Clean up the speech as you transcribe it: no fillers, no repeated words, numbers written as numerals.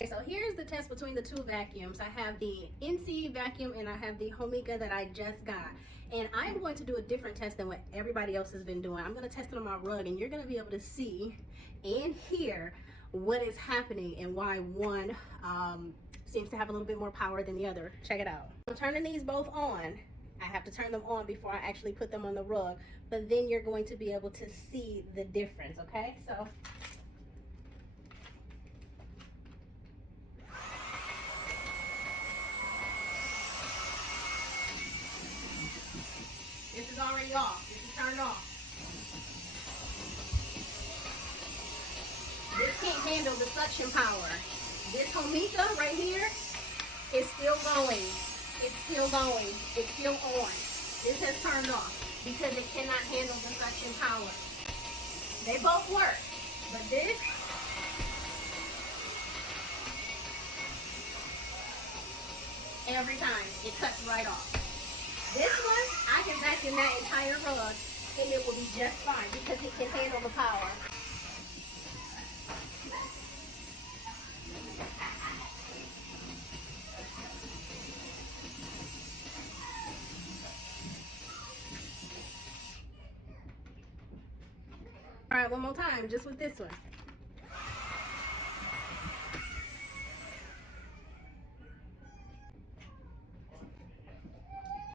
Okay, so here's the test between the two vacuums. I have the NC vacuum and I have the Homika that I just got. And I'm going to do a different test than what everybody else has been doing. I'm going to test it on my rug and you're going to be able to see and hear what is happening and why one seems to have a little bit more power than the other. Check it out. I'm turning these both on. I have to turn them on before I actually put them on the rug, but then you're going to be able to see the difference, okay? So this is already off. This is turned off. This can't handle the suction power. This Homika right here is still going. It's still going. It's still on. This has turned off because it cannot handle the suction power. They both work, but this every time it cuts right off. This one, I can vacuum that entire rug and it will be just fine because it can handle the power. All right, one more time, just with this one.